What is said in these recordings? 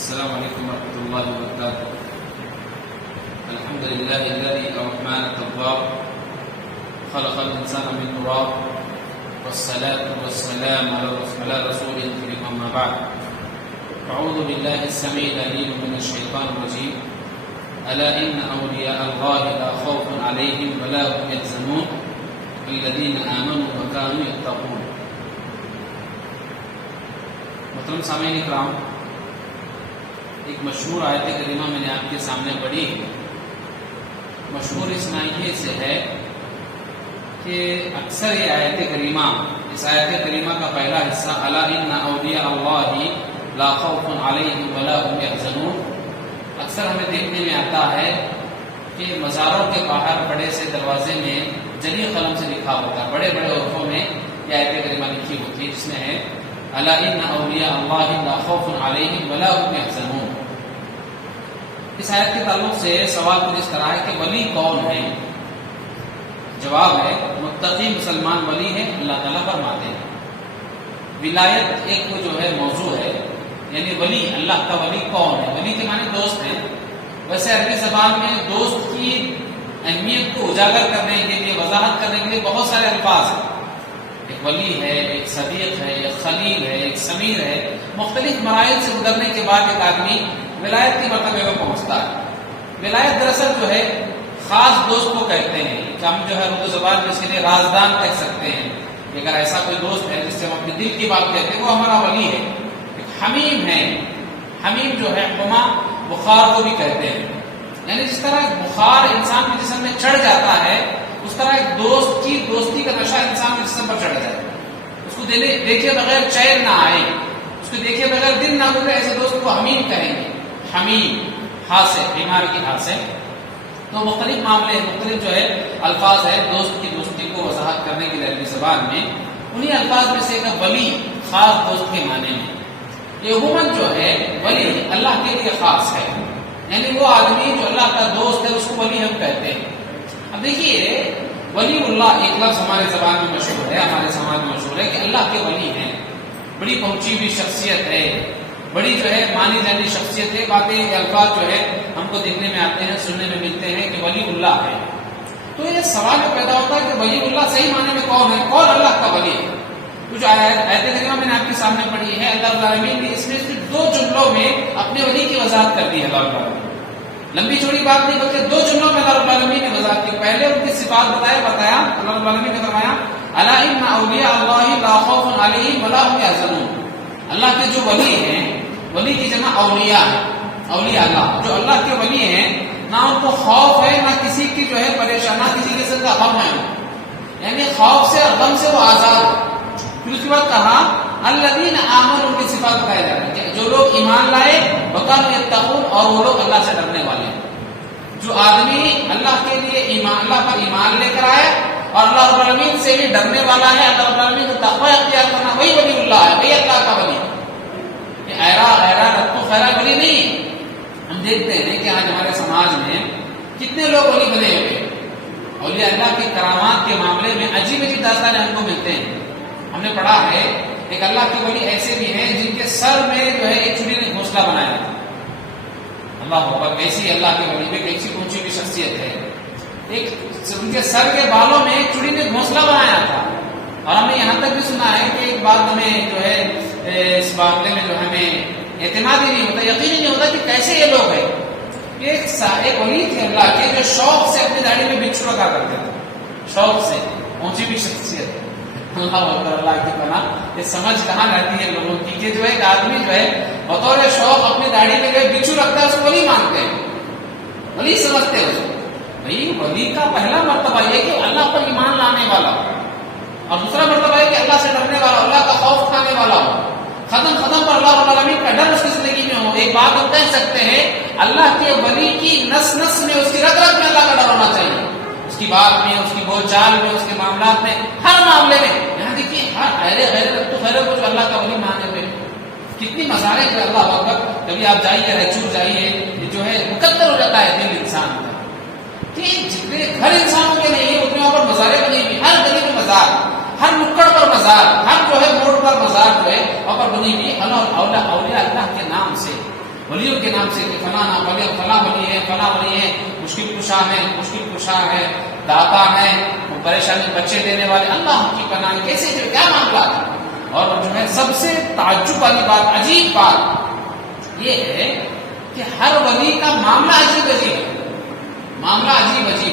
السلام عليكم ورحمة الله وبركاته. الحمد لله الذي الرحمن التواب خلق الإنسان من تراب والصلاة والسلام على رسول الكريم أما بعد. أعوذ بالله السميع العليم من الشيطان الرجيم. ألا إن أولياء الله لا خوف عليهم ولا هم يحزنون الذين آمنوا وكانوا يتقون. محترم سامعین اکرام، ایک مشہور آیت کریمہ میں نے آپ کے سامنے پڑھی ہے. مشہور اس معنی سے ہے کہ اکثر یہ آیت کریمہ، اس آیت کریمہ کا پہلا حصہ الا ان اولیاء اللہ لا خوف علیہم ولا هم یحزنون، اکثر ہمیں دیکھنے میں آتا ہے کہ مزاروں کے باہر بڑے سے دروازے میں جلی قلم سے لکھا ہوتا ہے، بڑے بڑے حروفوں میں یہ آیت کریمہ لکھی ہوتی ہے، جس میں ہے الا ان اولیاء اللہ لا خوف علیہم ولا هم یحزنون. اس آیت کے تعلق سے سوال کچھ اس طرح ہے کہ ولی کون ہے؟ جواب ہے متقی مسلمان ولی ہے. اللہ تعالیٰ فرماتے ہیں ولایت ایک جو ہے موضوع ہے، یعنی ولی، اللہ کا ولی کون ہے؟ ولی کے معنی دوست ہے. ویسے عربی زبان میں دوست کی اہمیت کو اجاگر کرنے کے لیے، وضاحت کرنے کے لیے بہت سارے الفاظ ہیں. ایک ولی ہے، ایک صدیق ہے، ایک خلیل ہے، ایک سمیر ہے. مختلف مراحل سے گزرنے کے بعد ایک آدمی ولایت کی مرتبے میں پہنچتا ہے. ولایت دراصل جو ہے خاص دوست کو کہتے ہیں، کہ ہم جو ہے اردو زبان میں اس کے لیے رازدان کہہ سکتے ہیں. اگر ایسا کوئی دوست ہے جس سے ہم اپنے دل کی بات کہتے ہیں، وہ ہمارا ولی ہے. ایک حمیم ہے، حمیم جو ہے حما بخار کو بھی کہتے ہیں، یعنی جس طرح بخار انسان کے جسم میں چڑھ جاتا ہے، اس طرح ایک دوست کی دوستی کا نشہ انسان کے جسم پر چڑھ جائے، اس کو دیکھے بغیر چین نہ آئے، اس کو دیکھے بغیر دن نہ گزرے، ایسے دوست کو حمیم کہیں گے. حمیم ہاتھ سے، بیمار کی ہاتھ سے. تو مختلف معاملے، مختلف جو ہے الفاظ ہے دوست کی دوستی کو وضاحت کرنے کے لیے عربی زبان میں. انہی الفاظ میں سے ایک ولی، خاص دوست کے معنی میں. یہ عموماً جو ہے ولی اللہ کے لیے خاص ہے، یعنی وہ آدمی جو اللہ کا دوست ہے اس کو ولی ہم کہتے ہیں. اب دیکھیے ولی اللہ ایک لفظ ہمارے زبان میں مشہور ہے، ہمارے سماج میں مشہور ہے کہ اللہ کے ولی ہیں. بڑی پہنچی ہوئی شخصیت ہے، بڑی جو ہے مانی جانی شخصیت ہے. باتیں یہ الفاظ جو ہے ہم کو دیکھنے میں آتے ہیں، سننے میں ملتے ہیں کہ ولی اللہ ہے. تو یہ سوال پیدا ہوتا ہے کہ ولی اللہ صحیح معنی میں کون ہے؟ کون اللہ کا ولی ہے؟ کچھ آیت کریمہ میں نے آپ کے سامنے پڑھی ہے. اللہ رب العالمین نے اس میں صرف 2 جملوں میں اپنے ولی کی وضاحت کر دی ہے. اللہ رب العالمین لمبی چوڑی بات نہیں بلکہ 2 جملوں میں اللہ رب العالمین نے وضاحت کی. پہلے ان کی صفات بتایا. اللہ رب العالمین نے فرمایا الا ان اولیاء اللہ لا خوف علیہم ولا هم یحزنون. اللہ کے جو ولی ہیں، ولی کی جمع اولیاء ہے، اولیاء اللہ، جو اللہ کے ولی ہیں نہ ان کو خوف ہے، نہ کسی کی جو ہے پریشان، نہ کسی قسم کا غم ہے، یعنی خوف سے اور غم سے وہ آزاد ہے. پھر اس کے بعد کہا الذین آمنوا، ان کی صفات بتائی جا رہی ہے کہ جو لوگ ایمان لائے، وکانوا یتقون، اور وہ لوگ اللہ سے ڈرنے والے ہیں. جو آدمی اللہ کے لیے ایمان، اللہ پر ایمان لے کر آئے اور اللہ رب العالمین سے بھی ڈرنے والا ہے، اللہ رب العالمین کو تقوی اختیار کرنا، وہی ولی اللہ ہے، وہی اللہ کا ولی ہے. رتو خیرہ ولی نہیں. ہم دیکھتے ہیں کہ آج ہمارے سماج میں کتنے لوگ ولی بنے ہوئے. اولیاء اللہ کے کرامات کے معاملے میں عجیب عجیب داستانیں ہم کو ملتے ہیں. ہم نے پڑھا ہے ایک اللہ کے ولی ایسے بھی ہیں جن کے سر میں جو ہے ایک چڑی نے گھونسلہ بنایا تھا. اللہ اکبر، کیسی اللہ کے ولی میں کیسی پہنچی ہوئی شخصیت ہے. ایک ان کے سر کے بالوں میں ایک چڑی نے گھونسلہ بنایا تھا. اور ہم نے یہاں تک بھی سنا ہے کہ ایک بات ہمیں جو ہے اس معاملے میں جو ہمیں اعتماد ہی نہیں ہوتا، یقین ہی نہیں ہوتا کہ کیسے یہ لوگ ہیں. ایک ولی تھے اللہ کے جو شوق سے اپنی داڑھی میں بچھو رکھا کرتے تھے، شوق سے. پہنچی بھی شخصیت. اللہ اکبر، اللہ کی پناہ. یہ سمجھ کہاں رہتی ہے لوگوں کی کہ جو ایک آدمی جو ہے بطور شوق اپنی داڑھی میں جو بچھو رکھتا ہے اس کو ولی مانتے ہیں، ولی سمجھتے ہیں اس کو. بھائی ولی کا پہلا مرتبہ یہ کہ اللہ پر ایمان لانے والا، اور دوسرا مرتبہ ہے کہ اللہ سے ڈرنے والا، اللہ کا خوف کھانے والا ہو. ختم پر اللہ رب العالمین کا ڈر اس کی زندگی میں ہو. ایک بات ہم کہہ سکتے ہیں، اللہ کے ولی کی نس نس میں، اس کی رگ رگ میں اللہ کا ڈر ہونا چاہیے. اس کی بات میں، اس کی بول چال میں، اس کے معاملات میں، ہر معاملے میں. یہاں دیکھیے خیر کو جو اللہ کا ولی مانے ہوئے کتنی مزاریں جو اللہ اکبر. کبھی آپ جائیے رائچور جائیے، یہ جو ہے مقدر ہو جاتا ہے دل انسان کا کہ جتنے گھر انسانوں کے نہیں اتنے وہاں پر مزاریں بنی ہوئی، ہر گلی میں مزار، ہر نکڑ پر مزار، ہر جو ہے موڑ پر مزار جو ہے وہاں پر بنی ہوئی اولیاء اللہ کے نام سے. ولیوں کے نام سے کہ فلاں ولی فلاں ولی ہے، مشکل کشا ہے، داتا ہے، پریشانی بچے دینے والے، اللہ کی پناہ کیسے جو کیا معاملہ ہے. اور جو ہے سب سے تعجب والی بات، عجیب بات یہ ہے کہ ہر ولی کا معاملہ عجیب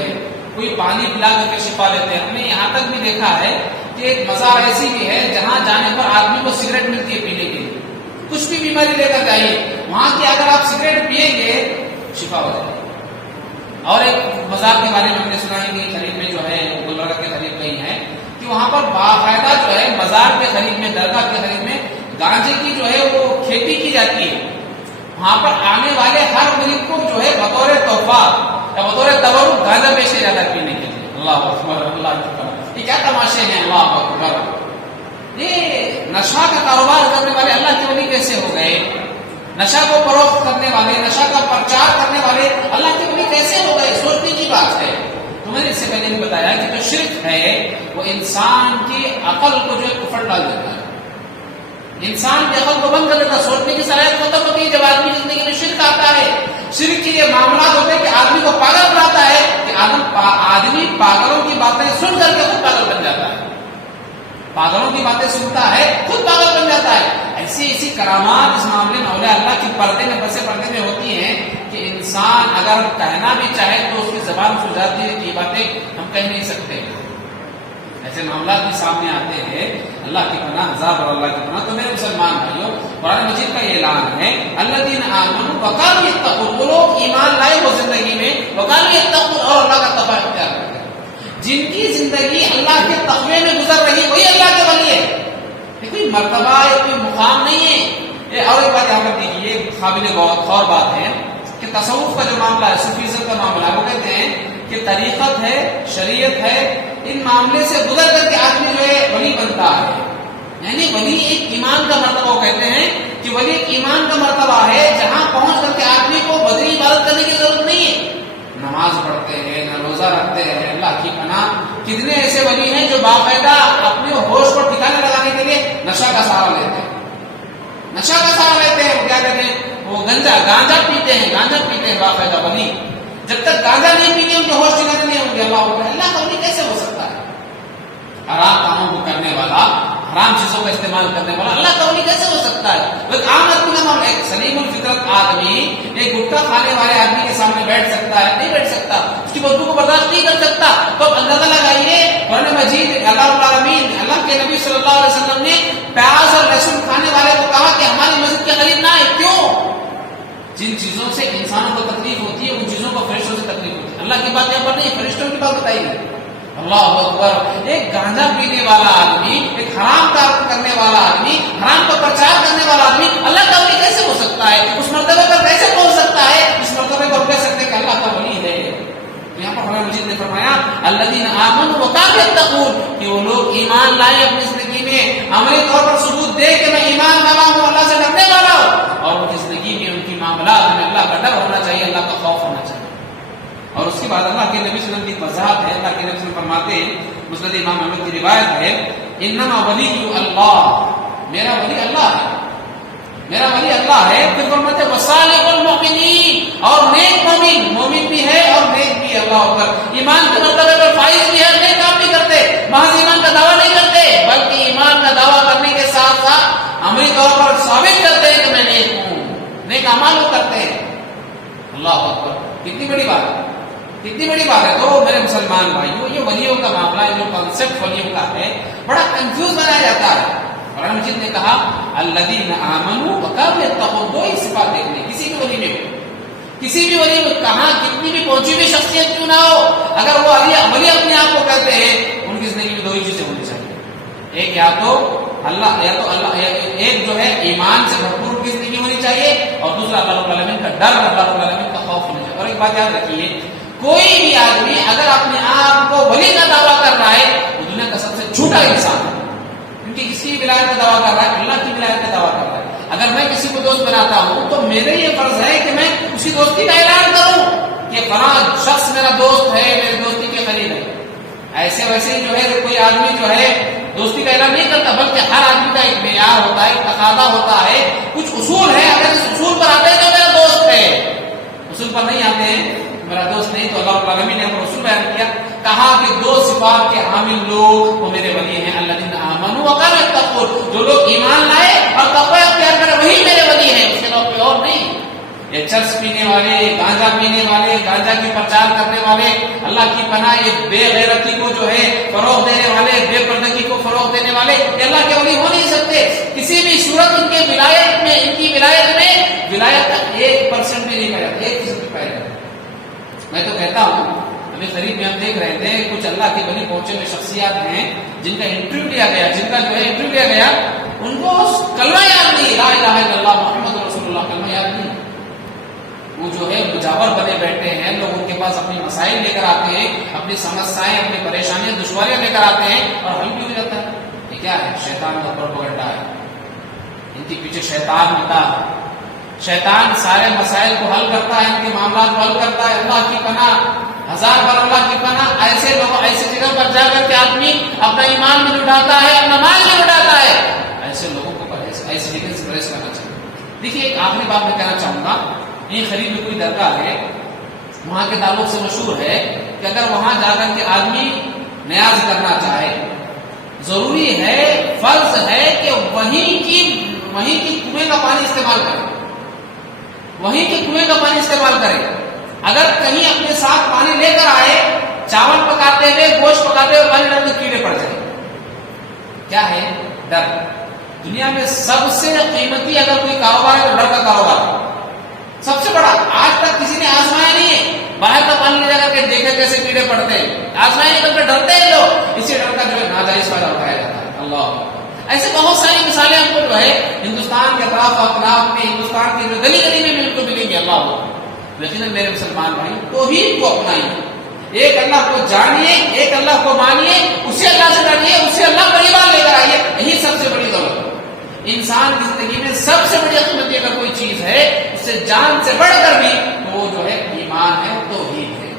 ہے. کوئی پانی پلا کر کے شفا لیتے ہیں. ہم نے یہاں تک بھی دیکھا ہے کہ ایک مزار ایسی بھی ہے جہاں جانے پر آدمی کو سگریٹ ملتی ہے پینے کے لیے. کچھ بھی بیماری لے کر جائیے وہاں کی، اگر آپ سگریٹ پیئیں گے شفا ہو جائے. اور ایک مزار کے بارے میں ہم نے سنا ہے کہ قریب میں جو ہے گلبرگہ کے قریب کہیں ہے کہ وہاں پر باقاعدہ جو ہے مزار کے قریب میں، درگاہ کے قریب میں گانجے کی جو ہے وہ کھیتی کی جاتی ہے. وہاں پر آنے والے ہر مریض کو جو ہے بطور تحفہ یا بطور تبرک گانجا پیش کیا جاتا ہے پینے کے لیے. اللہ اکبر، اللہ اکبر، یہ کیا تماشے ہیں. اللہ اکبر. یہ نشہ کا کاروبار کرنے والے اللہ کے ولی کیسے ہو گئے؟ نشہ کو فروخت کرنے والے، نشہ کا پرچار کرنے والے اللہ کے ولی کیسے ہو گئے؟ سوچنے کی بات ہے. تو میں نے اس سے پہلے بھی بتایا کہ جو شرک ہے وہ انسان کی عقل کو جو ہے کفر ڈال دیتا ہے، انسان کی عقل کو بند کر دیتا ہے، سوچنے کی صلاحیت ختم ہوتی ہے. جب آدمی کی زندگی میں شرک آتا ہے، شرک کے یہ معاملات ہوتے ہیں کہ آدمی کو پاگل بناتا ہے کہ آدمی پاگلوں کی باتیں سن کر کے خود پاگل بن جاتا ہے. پاگلوں کی باتیں سنتا ہے خود پاگل بن جاتا ہے. ایسی کرامات اس معاملے میں اولیاء اللہ کی پردے میں ہوتی ہیں کہ انسان اگر کہنا بھی چاہے تو اس کی زبان سے جاتی ہے کہ یہ باتیں ہم کہہ نہیں سکتے. ایسے معاملات بھی سامنے آتے ہیں. اللہ کی پناہ، عذاب اور اللہ کی پناہ. تو میرے مسلمان بھائیوں، قرآن مجید کا یہ اعلان ہے الذین آمنوا وکانوا یتقون، وہ لوگ ایمان لائے وہ زندگی میں، وکانوا یتقون، اور اللہ کا تقوی اختیار کرتے ہیں. جن کی زندگی اللہ کے تقوی میں گزر رہی وہی اللہ کے ولی ہے. یہ کوئی مرتبہ یا کوئی مقام نہیں ہے. اور ایک بات یہاں پر دیکھیے، یہ قابل غور بات ہے کہ تصوف کا جو معاملہ ہے، صوفیزم کا معاملہ ہے، وہ کہتے ہیں کہ طریقت ہے، شریعت ہے، ان معاملے سے گزر کر کے آدمی جو ہے ولی بنتا ہے. یعنی ولی ایک ایمان کا مرتبہ، وہ کہتے ہیں کہ ولی ایک ایمان کا مرتبہ ہے جہاں پہنچ کر کے آدمی کو بدری عبادت کرنے کی ضرورت نہیں ہے. نماز پڑھتے ہیں، نہ روزہ رکھتے ہیں. اللہ کی پناہ، کتنے ایسے ولی ہیں جو باقاعدہ اپنے ہوش کو ٹھکانے لگانے کے لیے نشہ کا سہارا لیتے ہیں. وہ کیا کہتے ہیں، وہ گانجا پیتے ہیں باقاعدہ ولی. جب تک گانجا نہیں پیتے ان کے ہوش ٹھکانے نہیں ہوں گے. اللہ کا ولی کیسے ہو سکتا ہے؟ حرام کاموں کو کرنے والا، حرام چیزوں کا استعمال کرنے والا اللہ کا ولی کیسے ہو سکتا ہے؟ ایک عام آدمی کا معاملہ، ایک سلیم الفطرت آدمی ایک گٹکا کھانے والے آدمی کے سامنے بیٹھ سکتا ہے؟ نہیں بیٹھ سکتا. اس کی بدبو کو برداشت نہیں کر سکتا. تو اندازہ لگائیے قرآن مجید اللہ رب العالمین، اللہ کے نبی صلی اللہ علیہ وسلم نے پیاز اور لہسن کھانے والے کو کہا کہ ہماری مسجد کے قریب نہ آئے. کیوں؟ جن چیزوں سے انسانوں کو تکلیف ہوتی ہے ان چیزوں کو فرشتوں سے تکلیف ہوتی ہے. اللہ کی بات یہاں پر نہیں، فرشتوں کی بات بتائی گئی. اللہ اکبر. ایک گانجا پینے والا آدمی، ایک حرام کام کرنے والا آدمی، حرام کا پرچار کرنے والا آدمی اللہ کا ولی کیسے ہو سکتا ہے؟ اس مرتبے پر کیسے پہنچ سکتا ہے؟ اس مرتبے پر کہہ سکتے کہ اللہ کا ولی ہے. یہاں پر قرآن مجید نے فرمایا الذین آمنوا وکانوا یتقون، کہ وہ لوگ ایمان لائے اپنی زندگی میں، عملی طور پر ثبوت دے کہ میں ایمان والا ہوں، اللہ سے ڈرنے والا ہوں. اور ان کی زندگی میں، ان کی معاملات میں اللہ کا ڈر ہونا چاہیے، اللہ کا خوف ہونا چاہیے. اور اس کے بعد اللہ کے نبی صلی اللہ علیہ وسلم کی وضاحت ہے. اللہ کے نبی صلی اللہ علیہ وسلم فرماتے ہیں، مسند امام احمد کی روایت ہے، انما ولی اللہ، میرا ولی اللہ ہے، میرا ولی اللہ ہے. پھر فرماتے ہیں وصالح المؤمنین، اور نیک مومن بھی ہے اور نیک بھی ہے. اللہ اکبر. ایمان کے مرتبے پر فائز بھی ہے، نیک کام بھی کرتے، محض ایمان کا دعویٰ نہیں کرتے بلکہ ایمان کا دعویٰ کرنے کے ساتھ ساتھ عملی طور پر ثابت کرتے ہیں کہ میں نیک ہوں، نیک اعمال کرتے ہیں. اللہ اکبر. کتنی بڑی بات ہے، کتنی بڑی بات ہے. تو میرے مسلمان بھائیوں، یہ ولیوں کا معاملہ ہے، جو کنسپٹ ولیوں کا ہے بڑا کنفیوز بنایا جاتا ہے. قرآن مجید نے کہا الذین آمنوا وکانوا یتقون، دو ہی صفات دیکھنے کسی بھی ولی میں، کسی بھی ولی میں، کہاں کتنی بھی پہنچی ہوئی شخصیت کیوں نہ ہو، اگر وہ ولی اپنے آپ کو کہتے ہیں، ان کی زندگی میں دو ہی چیزیں ہونی چاہیے. ایک یا تو اللہ، ایک جو ہے ایمان سے بھرپور کی زندگی ہونی چاہیے، اور دوسرا اللہ رب العالمین کا ڈر، اللہ رب العالمین کا خوف ہونا چاہیے. اور ایک بات یاد رکھیے، کوئی بھی آدمی اگر اپنے آپ کو ولی کا دعویٰ کر رہا ہے وہ دنیا کا سب سے جھوٹا انسان ہے. کیونکہ کسی کی ولایت کا دعویٰ کر رہا ہے، اللہ کی ولایت کا دعویٰ کر رہا ہے. اگر میں کسی کو دوست بناتا ہوں تو میرے یہ فرض ہے کہ میں اسی دوستی کا اعلان کروں کہ فلاں شخص میرا دوست ہے، میری دوستی کے قریب ہے. ایسے ویسے جو ہے کوئی آدمی جو ہے دوستی کا اعلان نہیں کرتا، بلکہ ہر آدمی کا ایک معیار ہوتا ہے، ایک تقاضا ہوتا ہے، کچھ اصول ہے. اگر اس اصول پر آتے ہیں تو میرا العالمین نے ہم رسول بیان کیا، کہا کہ دو صفات کے حامل لوگ وہ میرے ولی ہیں، الذین آمنوا وکانوا یتقون، جو لوگ ایمان لائے اور تقوی اختیار کرے وہی میرے ولی ہیں، اس کے علاوہ کوئی اور نہیں۔ یہ چرس پینے والے، گانجا پینے والے، گانجا کی پرچار کرنے والے، اللہ کی پناہ یہ بے غیرتی کو جو ہے فروغ دینے والے، بے پردگی کو فروغ دینے والے، یہ اللہ کے ولی ہو نہیں سکتے کسی بھی صورت۔ ان کے ولایت میں، ان کی ولایت کا 1% بھی نہیں پایا، 1% بھی پایا۔ میں تو کہتا ہوں، ابھی قریب میں ہم دیکھ رہے تھے کچھ اللہ کے ولی پہنچے ہوئے شخصیات ہیں جن کا انٹرویو لیا گیا، ان کو کلمہ یاد نہیں، لا الہ الا اللہ محمد رسول اللہ، کلمہ یاد نہیں۔ وہ جو ہے مجاور بنے بیٹھے ہیں، لوگ ان کے پاس اپنی مسائل لے کر آتے ہیں، اپنی سمسیاں، اپنی پریشانیاں، دشواریاں لے کر آتے ہیں اور حل بھی ہو جاتا ہے۔ یہ کیا ہے؟ شیطان کا پروپیگنڈا ہے، ان کے پیچھے شیطان ہوتا ہے، شیطان سارے مسائل کو حل کرتا ہے، ان کے معاملات کو حل کرتا ہے۔ اللہ کی پناہ، ہزار بار اللہ کی پناہ، ایسے لوگ ایسے جگہ پر جا کر کے آدمی اپنا ایمان بھی لٹاتا ہے، اپنا مال بھی لٹاتا ہے، ایسے لوگوں کو ایسی جگہ سے پرہیز کرنا چاہیے۔ دیکھیے ایک آخری بات میں کہنا چاہوں گا، یہ قریب میں کوئی درگاہ ہے، وہاں کے تعلق سے مشہور ہے کہ اگر وہاں جا کر کے آدمی نیاز کرنا چاہے، ضروری ہے، فرض ہے کہ وہیں کی کنویں کا پانی استعمال کرے، وہیں کے کنویں کا پانی استعمال کرے۔ اگر کہیں اپنے ساتھ پانی لے کر آئے، چاول پکاتے ہوئے، گوشت پکاتے ہوئے پانی ڈال کے کیڑے پڑ جائیں۔ کیا ہے؟ ڈر۔ دنیا میں سب سے قیمتی اگر کوئی کاروبار ہے تو ڈر کا کاروبار ہے، سب سے بڑا۔ آج تک کسی نے آزمایا نہیں ہے، باہر کا پانی لے جا کر کے دیکھے کیسے کیڑے پڑتے ہیں، آزمایا نہیں کرتے، ڈرتے ہیں لوگ، اسی ڈر کا جو ہے ناجائز فائدہ اٹھایا جاتا ہے۔ اللہ، ایسے بہت ساری مثالیں ہم کو جو ہے ہندوستان کے اطراف اطراف میں، ہندوستان کی گلی گلی میں بالکل ملیں گے۔ اللہ، لیکن میرے مسلمان بھائی توحید کو اپنائیے، ایک اللہ کو جانیے، ایک اللہ کو مانیے، اسے اللہ سے ڈریے، اسے اللہ پر ایمان لے کر آئیے، یہی سب سے بڑی دولت ہے۔ انسان کی زندگی میں سب سے بڑی قیمتی اگر کوئی چیز ہے، اس سے جان سے بڑھ کر بھی، تو وہ جو ہے ایمان ہے، توحید ہے۔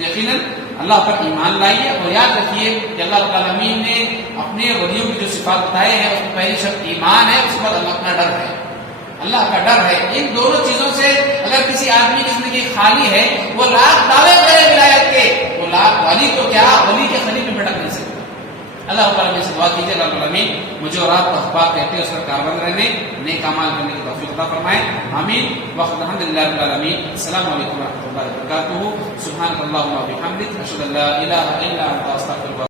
یقیناً اللہ پر ایمان لائیے اور یاد رکھیے کہ اللہ رب العالمین نے اپنے ولیوں کی جو صفات بتائے ہیں، اس میں پہلی شرط ایمان ہے، اس کے بعد اللہ کا ڈر ہے، اللہ کا ڈر ہے۔ ان دونوں چیزوں سے اگر کسی آدمی کی زندگی خالی ہے، وہ لاکھ دعوے کرے ولایت کے، وہ لاکھ ولی تو کیا، ولی کے خلیل میں بھٹک نہیں سکتا۔ اللہ رب العالمین سے دعا کیجیے، اللہ رب العالمین مجھے اور آپ کو اخبار کہتے ہیں اس پر کاربند رہنے، نیک اعمال کرنے کی توفیق عطا فرمائے، آمین۔ وقت الحمدللہ رب العالمین۔ السلام علیکم ورحمۃ اللہ وبرکاتہ۔ سبحانک اللہم و بحمدک، اشہد ان لا الہ الا انت، استغفرک۔